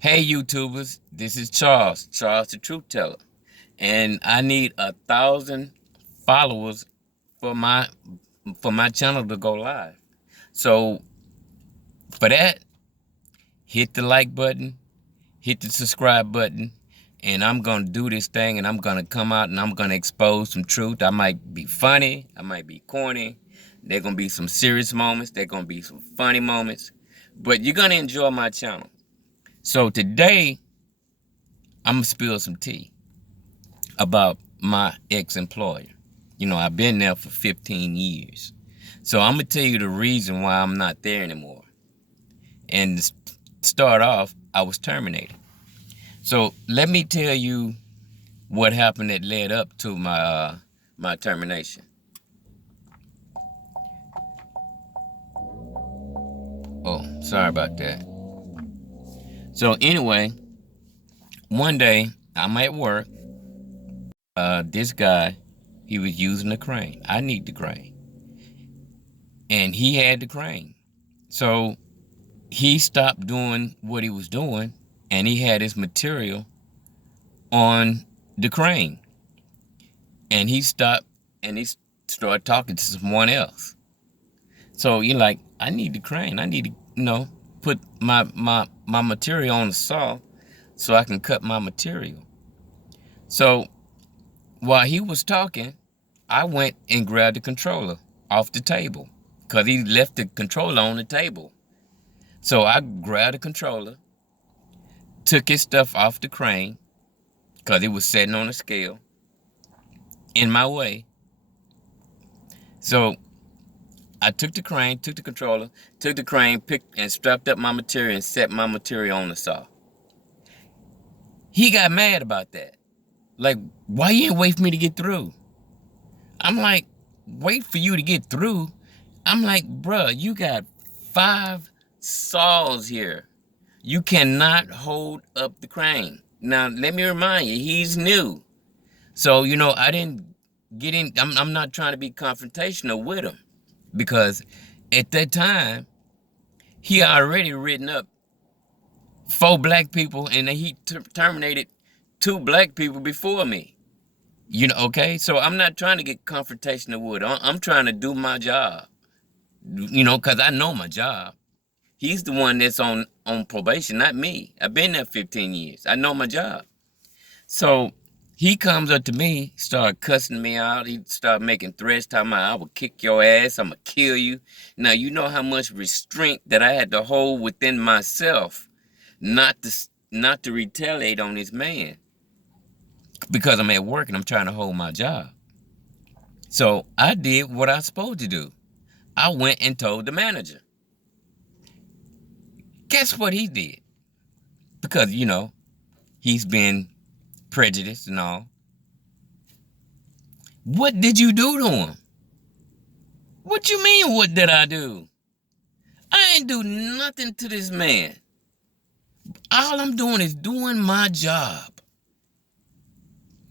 Hey YouTubers, this is Charles the Truth Teller, and I need 1,000 followers for my channel to go live. So for that, hit the like button, hit the subscribe button, and I'm gonna do this thing, and I'm gonna come out and I'm gonna expose some truth. I might be funny, I might be corny. There gonna be some serious moments. There gonna be some funny moments, but you're gonna enjoy my channel. So today, I'm gonna spill some tea about my ex-employer. I've been there for 15 years. So I'm going to tell you the reason why I'm not there anymore. And to start off, I was terminated. So let me tell you what happened that led up to my termination. Oh, sorry about that. So anyway, one day I'm at work. This guy, he was using the crane. I need the crane. And he had the crane. So he stopped doing what he was doing, and he had his material on the crane. And he stopped and he started talking to someone else. So you're like, I need the crane. I need to, put my material on the saw so I can cut my material. So while he was talking, I went and grabbed the controller off the table because he left the controller on the table. So I grabbed the controller, took his stuff off the crane because it was sitting on a scale in my way. So I took the crane, took the controller, took the crane, picked and strapped up my material and set my material on the saw. He got mad about that. Like, why you ain't wait for me to get through? I'm like, wait for you to get through? I'm like, bruh, you got 5 saws here. You cannot hold up the crane. Now, let me remind you, he's new. So, I didn't get in. I'm not trying to be confrontational with him because at that time, he already written up 4 black people and he terminated 2 black people before me. Okay? So I'm not trying to get confrontational with him. I'm trying to do my job, because I know my job. He's the one that's on probation, not me. I've been there 15 years. I know my job. So he comes up to me, started cussing me out. He started making threats, talking about, I will kick your ass, I'm going to kill you. Now, you know how much restraint that I had to hold within myself not to retaliate on this man because I'm at work and I'm trying to hold my job. So I did what I was supposed to do. I went and told the manager. Guess what he did? Because, he's been prejudiced and all. What did you do to him? What you mean, what did I do? I ain't do nothing to this man. All I'm doing is doing my job.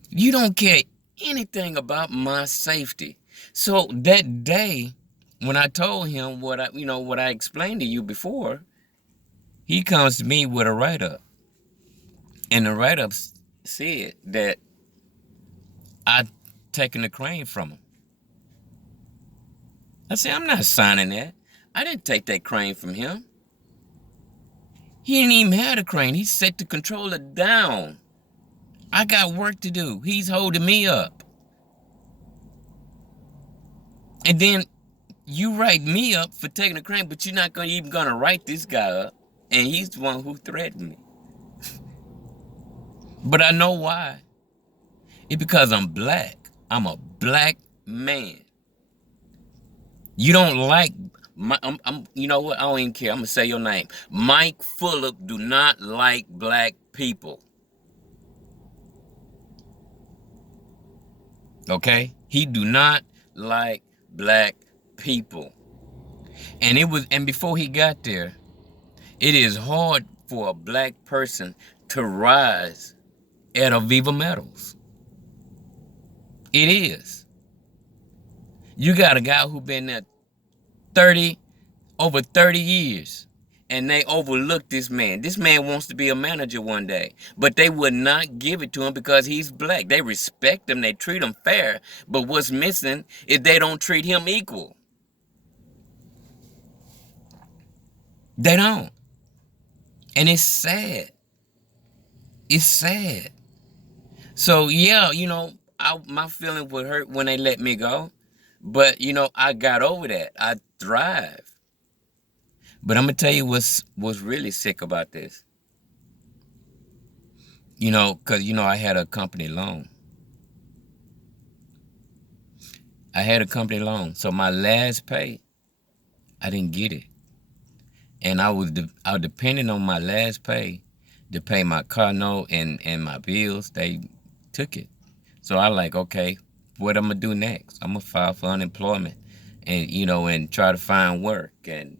You don't care anything about my safety. So that day, when I told him what I explained to you before, he comes to me with a write-up. And the write-up said that I'd taken the crane from him. I said, I'm not signing that. I didn't take that crane from him. He didn't even have the crane. He set the controller down. I got work to do. He's holding me up. And then you write me up for taking the crane, but you're not even gonna write this guy up. And he's the one who threatened me. But I know why. It's because I'm black. I'm a black man. You don't like you know what? I don't even care. I'm gonna say your name. Mike Fulop do not like black people. Okay? He do not like black people. And before he got there, it is hard for a black person to rise at Aviva Metals. It is. You got a guy who been there over 30 years. and they overlook this man. This man wants to be a manager one day, but they would not give it to him because he's black. They respect him, they treat him fair, but what's missing is they don't treat him equal. They don't. And it's sad. It's sad. So yeah, my feeling would hurt when they let me go. But I got over that. I thrived. But I'm gonna tell you what's really sick about this. Because I had a company loan. So my last pay, I didn't get it. And I was depending on my last pay to pay my car note and my bills. They took it. So I like, okay, what I'm gonna do next? I'm gonna file for unemployment and and try to find work and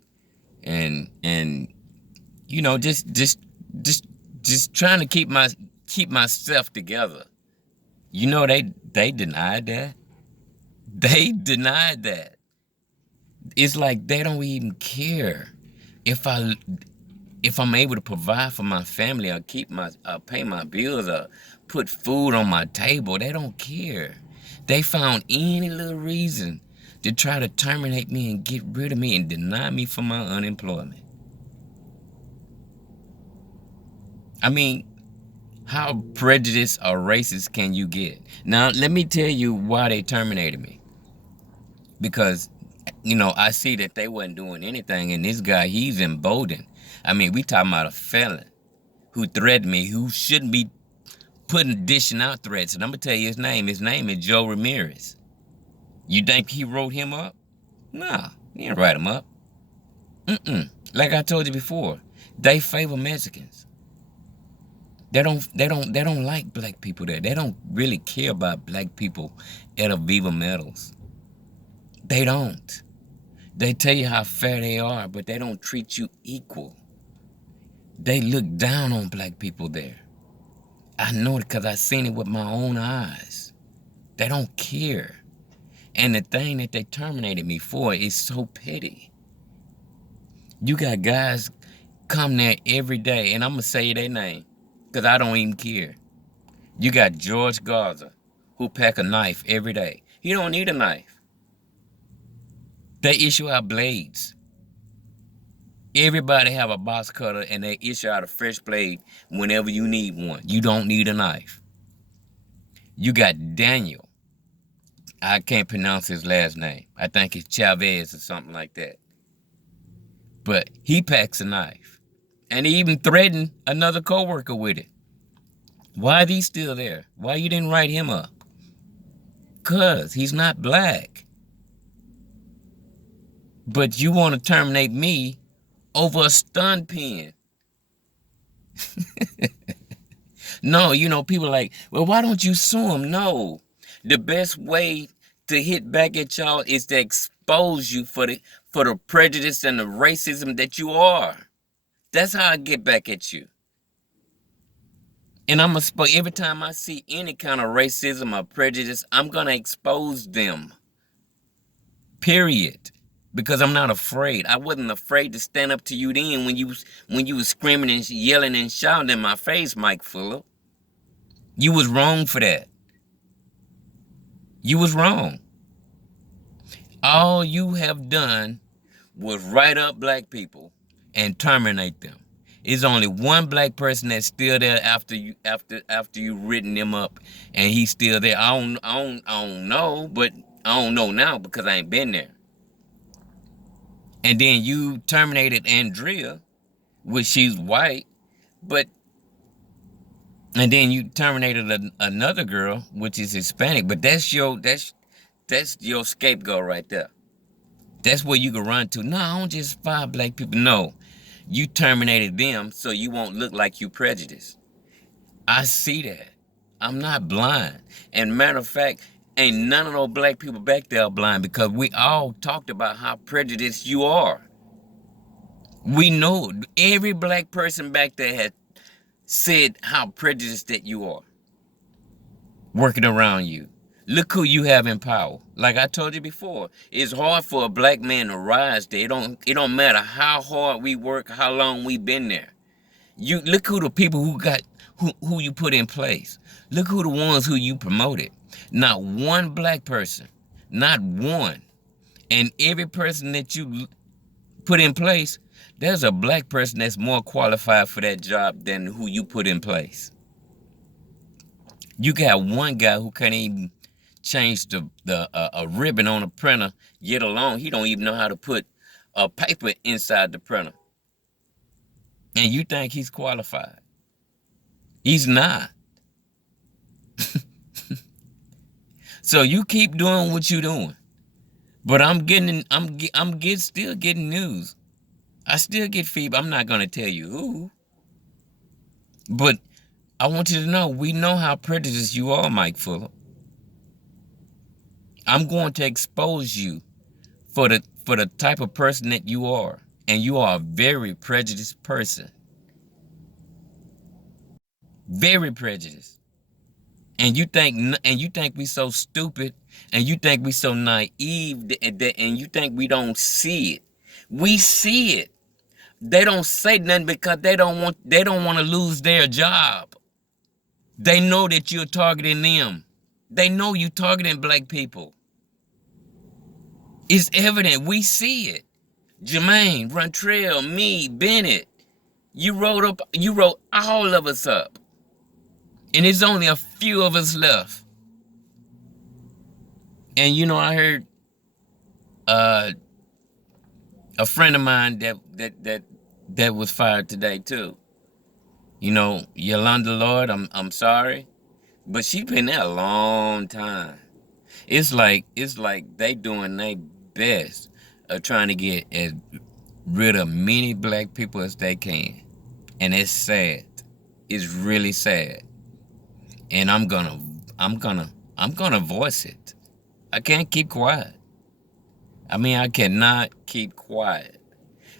just trying to keep myself together. They denied that. They denied that. It's like they don't even care if I'm able to provide for my family or pay my bills or put food on my table. They don't care. They found any little reason to try to terminate me and get rid of me and deny me for my unemployment. I mean, how prejudiced or racist can you get? Now, let me tell you why they terminated me. Because, I see that they wasn't doing anything, and this guy, he's emboldened. I mean, we talking about a felon who threatened me, who shouldn't be dishing out threats. And I'm going to tell you his name. His name is Joe Ramirez. You think he wrote him up? Nah, he didn't write him up. Like I told you before, they favor Mexicans. They don't like black people there. They don't really care about black people at Aviva Metals. They don't. They tell you how fair they are, but they don't treat you equal. They look down on black people there. I know it because I've seen it with my own eyes. They don't care. And the thing that they terminated me for is so petty. You got guys come there every day, and I'm going to say their name because I don't even care. You got George Garza, who pack a knife every day. He don't need a knife. They issue out blades. Everybody have a box cutter, and they issue out a fresh blade whenever you need one. You don't need a knife. You got Daniel. I can't pronounce his last name. I think it's Chavez or something like that. But he packs a knife. And he even threatened another coworker with it. Why is he still there? Why you didn't write him up? Because he's not black. But you want to terminate me over a stun pen. No, people are like, well, why don't you sue him? No. The best way to hit back at y'all is to expose you for the prejudice and the racism that you are. That's how I get back at you. And every time I see any kind of racism or prejudice, I'm going to expose them. Period. Because I'm not afraid. I wasn't afraid to stand up to you then when you was screaming and yelling and shouting in my face, Mike Fuller. You was wrong for that. You was wrong. All you have done was write up black people and terminate them. There's only one black person that's still there after you written them up, and he's still there. I don't know, but I don't know now because I ain't been there. And then you terminated Andrea, which she's white, and then you terminated another girl, which is Hispanic. But that's your scapegoat right there. That's where you can run to. No, I don't just fire black people. No, you terminated them so you won't look like you prejudiced. I see that. I'm not blind. And matter of fact, ain't none of those black people back there blind because we all talked about how prejudiced you are. We know every black person back there had said how prejudiced that you are. Working around you. Look who you have in power. Like I told you before, it's hard for a black man to rise there. It don't matter how hard we work, how long we been there. You look who the people who you put in place. Look who the ones who you promoted. Not one black person. Not one. And every person that you put in place, there's a black person that's more qualified for that job than who you put in place. You got one guy who can't even change a ribbon on a printer, yet alone he don't even know how to put a paper inside the printer. And you think he's qualified. He's not. So you keep doing what you're doing. But still getting news. I still get feedback. I'm not gonna tell you who. But I want you to know, we know how prejudiced you are, Mike Fuller. I'm going to expose you for the type of person that you are. And you are a very prejudiced person. Very prejudiced. And you think we so stupid, and you think we so naive, and you think we don't see it. We see it. They don't say nothing because they don't want to lose their job. They know that you're targeting them. They know you're targeting black people. It's evident. We see it. Jermaine, Runtrell, me, Bennett. You wrote all of us up. And there's only a few of us left. And I heard a friend of mine that was fired today too. Yolanda Lord, I'm sorry, but she been there a long time. It's like they doing their best of trying to get as rid of many black people as they can, and it's sad. It's really sad, and I'm gonna voice it. I can't keep quiet. I cannot keep quiet.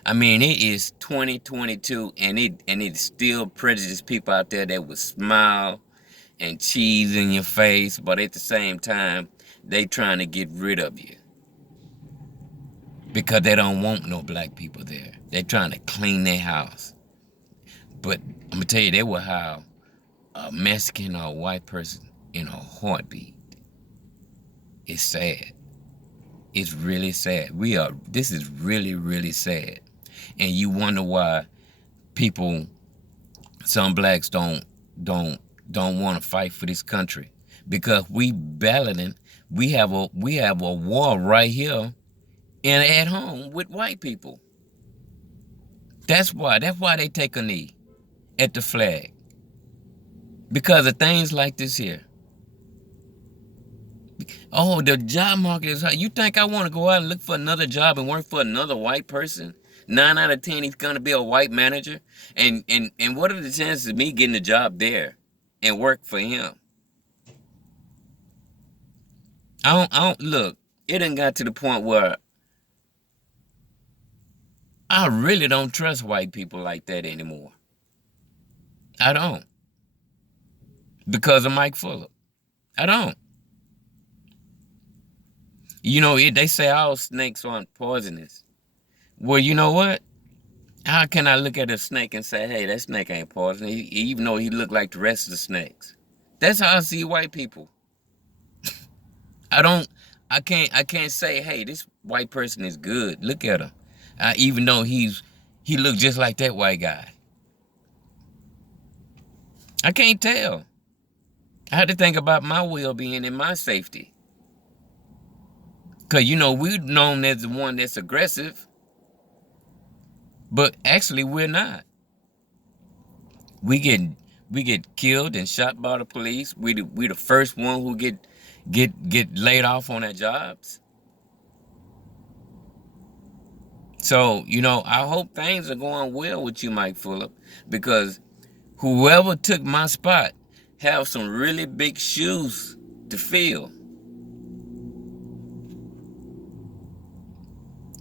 It is 2022, and it's still prejudiced people out there that will smile and cheese in your face, but at the same time, they trying to get rid of you because they don't want no black people there. They're trying to clean their house. But I'm gonna tell you, they will have a Mexican or a white person in a heartbeat. It's sad. It's really sad. This is really, really sad. And you wonder why some blacks don't want to fight for this country, because we battling. We have a war right here and at home with white people. That's why they take a knee at the flag, because of things like this here. Oh, the job market is hot. You think I want to go out and look for another job and work for another white person? 9 out of 10, he's gonna be a white manager. And what are the chances of me getting a job there and work for him? I don't look. It done got to the point where I really don't trust white people like that anymore. I don't, because of Mike Fuller. I don't. They say all snakes aren't poisonous. Well, you know what? How can I look at a snake and say, hey, that snake ain't poisonous, even though he look like the rest of the snakes? That's how I see white people. I can't say, hey, this white person is good. Look at him. Even though he look just like that white guy. I can't tell. I had to think about my well-being and my safety. Because, we're known as the one that's aggressive. But actually, we're not. We get killed and shot by the police. We the first one who get laid off on their jobs. So, I hope things are going well with you, Mike Fuller, because whoever took my spot have some really big shoes to fill.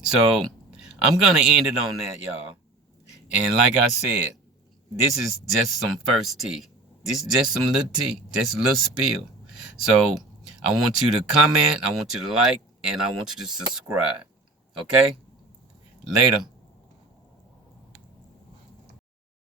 So I'm gonna end it on that, y'all. And like I said, this is just some first tea. This is just some little tea, just a little spill. So I want you to comment, I want you to like, and I want you to subscribe. Okay? Later.